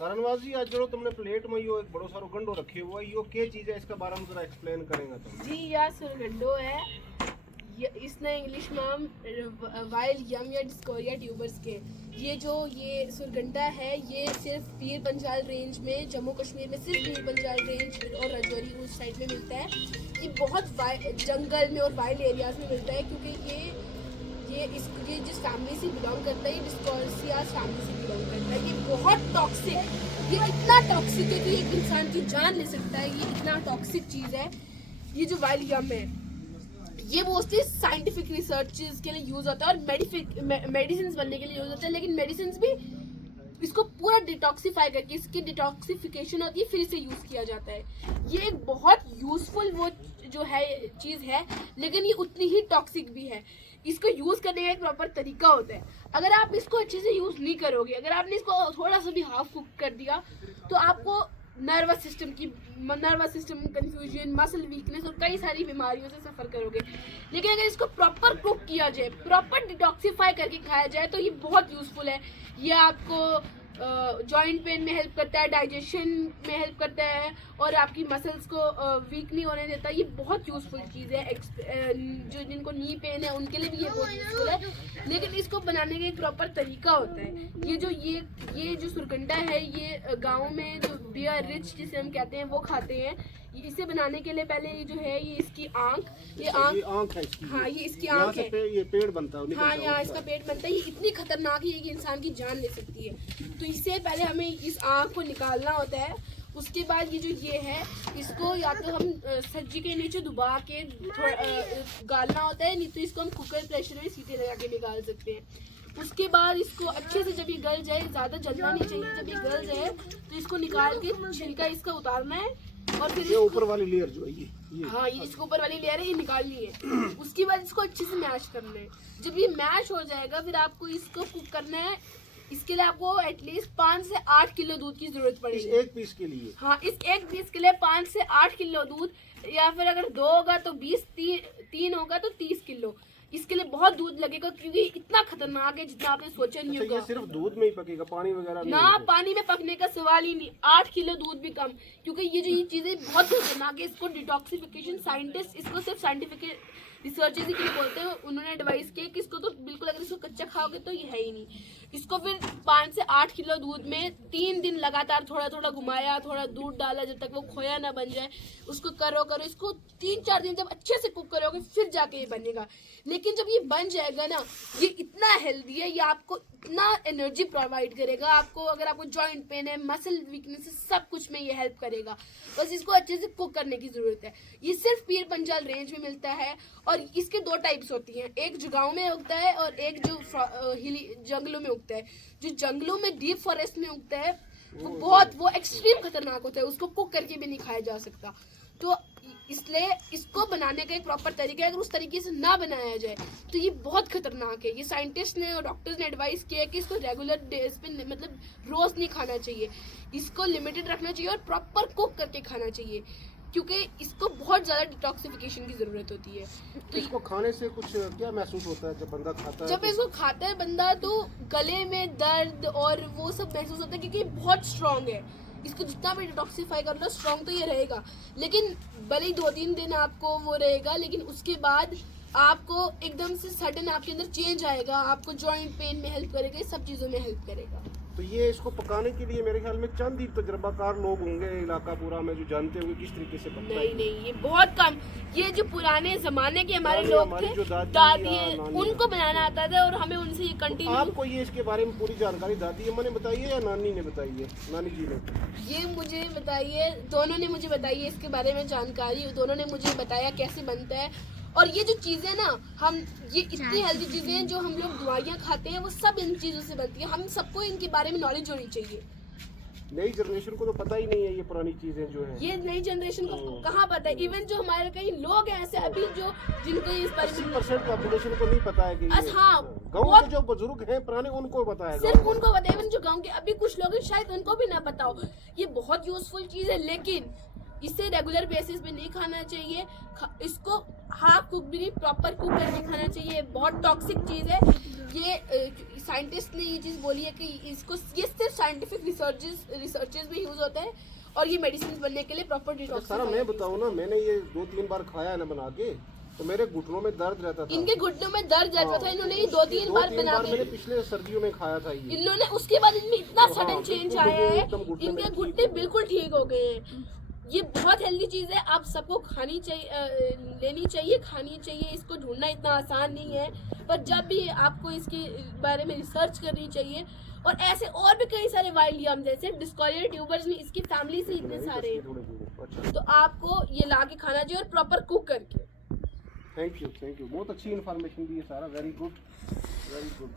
कारणवास जी, आज जो तुमने प्लेट में यो एक बड़ो सारो गंडो रखे हुआ है, यो क्या चीज है, इसका बारे में जरा एक्सप्लेन करेंगे तुम? जी यह सुरगंडो है। इसने इंग्लिश में हम वाइल्ड यम या डिस्कोरिया ट्यूबर्स के, ये सुरगंडा है, ये सिर्फ पीर पंजाल रेंज में, जम्मू कश्मीर में सिर्फ पीर पंजाल रेंज और राजौरी उस साइड में मिलता है। ये बहुत जंगल में और वाइल्ड एरियाज में मिलता है, क्योंकि ये जिस फैमिली से बिलोंग करता है, ये डिस्कोरिया फैमिली से बिलोंग करता है। ये बहुत टॉक्सिक, ये इतना टॉक्सिक है कि एक इंसान की जान ले सकता है। ये इतना टॉक्सिक चीज़ है। ये जो वाइल्ड यम है, ये मोस्टली साइंटिफिक रिसर्चेस के लिए यूज होता है और मेडिसिन बनने के लिए यूज होता है, लेकिन मेडिसिन भी इसको पूरा डिटॉक्सिफाई करके, इसकी डिटॉक्सिफिकेशन होती है, फिर इसे यूज किया जाता है। ये एक बहुत यूजफुल वो जो है चीज है, लेकिन ये उतनी ही टॉक्सिक भी है। इसको यूज करने का एक प्रॉपर तरीका होता है। अगर आप इसको अच्छे से यूज नहीं करोगे, अगर आपने इसको थोड़ा सा भी हाफ कुक कर दिया, तो आपको nervous system confusion, muscle weakness और कई सारी बीमारियों से सफ़र करोगे। लेकिन अगर इसको प्रॉपर कुक किया जाए, प्रॉपर डिटॉक्सिफाई करके खाया जाए, तो ये बहुत यूज़फुल है। ये आपको जॉइंट पेन में हेल्प करता है, डाइजेशन में हेल्प करता है और आपकी मसल्स को वीक नहीं होने देता। ये बहुत यूज़फुल चीज़ है। जो जिनको नी पेन है उनके लिए भी ये बहुत यूज़फुल है, लेकिन इसको बनाने का एक प्रॉपर तरीका होता है। ये जो सुरगंडा है, ये गाँव में जो बियर रिच जिसे हम कहते हैं वो खाते हैं। इसे बनाने के लिए पहले ये जो है, ये इसकी आंख है इसकी। हाँ, ये इसकी आंख है। ये पेड़ बनता है। हाँ, यहाँ इसका पेट बनता है। ये इतनी खतरनाक है कि इंसान की जान ले सकती है। तो इससे पहले हमें इस आंख को निकालना होता है। उसके बाद ये है, इसको या तो हम सब्जी के नीचे डुबा के गालना होता है, नहीं तो इसको हम कुकर प्रेशर में सीटी लगा के निकाल सकते हैं। उसके बाद इसको अच्छे से जब ये गल जाए, ज़्यादा जलना नहीं चाहिए, जब ये गल जाए तो इसको निकाल के छिलका इसका उतारना है और फिर ये ऊपर वाली लेयर जो है ये हाँ, ये इसको ऊपर वाली लेयर है, ये निकालनी है। उसके बाद इसको अच्छे से मैश करना है। जब ये मैश हो जाएगा, फिर आपको इसको कुक करना है। इसके लिए आपको एटलीस्ट 5 से 8 किलो दूध की जरूरत पड़ेगी। इस एक पीस के लिए? हाँ, इस एक पीस के लिए 5 से 8 किलो दूध, या फिर अगर 2 होगा तो 20, 3 होगा तो 30 किलो। इसके लिए बहुत दूध लगेगा, क्योंकि इतना खतरनाक है जितना आपने सोचा नहीं होगा। ये सिर्फ दूध में ही पकेगा, पानी वगैरह नहीं? ना, पानी में पकने का सवाल ही नहीं। 8 किलो दूध भी कम, क्योंकि ये चीजें बहुत खतरनाक है। इसको डिटॉक्सिफिकेशन साइंटिस्ट इसको सिर्फ साइंटिफिक रिसर्चेस ही के लिए बोलते हैं। उन्होंने एडवाइस किया कि इसको तो बिल्कुल, अगर इसको कच्चा खाओगे तो ये है ही नहीं। इसको फिर 5 से 8 किलो दूध में 3 दिन लगातार थोड़ा थोड़ा घुमाया, थोड़ा दूध डाला, जब तक वो खोया ना बन जाए। उसको करो इसको 3-4 दिन जब अच्छे से कुक करोगे, फिर जाके ये बनेगा। लेकिन जब ये बन जाएगा ना, ये इतना हेल्दी है, ये आपको इतना एनर्जी प्रोवाइड करेगा। आपको अगर आपको जॉइंट पेन है, मसल वीकनेस है, सब कुछ में ये हेल्प करेगा। बस इसको अच्छे से कुक करने की ज़रूरत है। ये सिर्फ पीर पंजाल रेंज में मिलता है और इसके 2 टाइप्स होती हैं, एक जो गाँव में उगता है और एक जो हिली जंगलों में उगता है। जो जंगलों में डीप फॉरेस्ट में उगता है वो एक्सट्रीम खतरनाक होता है, उसको कुक करके भी नहीं खाया जा सकता। तो इसलिए इसको बनाने का एक प्रॉपर तरीका है। अगर उस तरीके से ना बनाया जाए तो ये बहुत खतरनाक है। ये साइंटिस्ट ने और डॉक्टर्स ने एडवाइस किया है कि इसको रेगुलर डेज पे, मतलब रोज नहीं खाना चाहिए। इसको लिमिटेड रखना चाहिए और प्रॉपर कुक करके खाना चाहिए, क्योंकि इसको बहुत ज़्यादा डिटॉक्सिफिकेशन की ज़रूरत होती है। तो इसको खाने से कुछ क्या महसूस होता है जब बंदा खाता है? जब इसको खाता है बंदा, तो गले में दर्द और वो सब महसूस होता है, क्योंकि बहुत स्ट्रॉन्ग है। इसको जितना भी डिटॉक्सिफाई कर लो, स्ट्रॉन्ग तो ये रहेगा, लेकिन भले ही 2-3 दिन आपको वो रहेगा, लेकिन उसके बाद आपको एकदम से सडन आपके अंदर चेंज आएगा। आपको जॉइंट पेन में हेल्प करेगा, सब चीज़ों में हेल्प करेगा। तो ये इसको पकाने के लिए मेरे ख्याल में चंद ही तजर्बाकार लोग होंगे इलाका पूरा में जो जानते होंगे किस तरीके से पकता है। नहीं, ये बहुत कम। ये जो पुराने जमाने के हमारे लोग थे, दादी, उनको बनाना आता था और हमें उनसे ये कंटिन्यू। आपको ये इसके बारे में पूरी जानकारी दादी अम्मा ने बताई है या नानी ने बताई है? नानी जी ने? ये मुझे बताइए, दोनों ने मुझे बताई है इसके बारे में जानकारी। दोनों ने मुझे बताया कैसे बनता है। और ये जो चीज़ें ना, ये इतनी हेल्दी चीज़ें हैं जो हम लोग दवाइयाँ खाते हैं, वो सब इन चीज़ों से बनती है। हम सबको इनके बारे में नॉलेज होनी चाहिए। नई जनरेशन को तो पता ही नहीं है ये पुरानी चीजें जो है। ये नई जनरेशन को कहाँ पता है? इवन जो हमारे कई लोग हैं ऐसे अभी जो जिनको इस बारे में 80% पॉपुलेशन को नहीं पता है कि हाँ, गाँव के जो बुजुर्ग हैं पुराने, उनको पता है, सिर्फ उनको पता है। इवन जो गाँव के अभी कुछ लोग हैं शायद उनको भी ना पता हो। ये बहुत यूजफुल चीज़ है, लेकिन इसे रेगुलर बेसिस पे नहीं खाना चाहिए। इसको हाफ कुक भी नहीं, प्रॉपर कुक करके खाना चाहिए। बहुत टॉक्सिक चीज़ है ये। साइंटिस्ट ने ये चीज़ बोली है कि इसको ये सिर्फ साइंटिफिक रिसर्चेस में यूज़ होता है और ये मेडिसिन बनने के लिए प्रॉपर डिटॉक्स। सारा मैं बताऊँ ना, मैंने ये 2-3 बार खाया है ना बना के, तो मेरे घुटनों में दर्द रहता था। इनके घुटनों में दर्द रहता था, इन्होंने ये 2-3 बार बना के, मैंने पिछले सर्दियों में खाया था ये। इन्होंने उसके बाद इनमें इतना हाँ, सडन चेंज बिल्कुल आया है, एकदम घुटने में इनके घुटने बिल्कुल ठीक हो गए हैं। ये बहुत हेल्दी चीज़ है, आप सबको खानी चाहिए, लेनी चाहिए, खानी चाहिए। इसको ढूंढना इतना आसान नहीं है, पर जब भी आपको इसके बारे में रिसर्च करनी चाहिए। और ऐसे और भी कई सारे वाइल्ड यम जैसे डिस्कॉरिया ट्यूबर्स में इसकी फैमिली से इतने सारे हैं, तो आपको ये ला के खाना चाहिए और प्रॉपर कुक करके। थैंक यू, बहुत अच्छी इन्फॉर्मेशन दी है सारा। Very good, very good.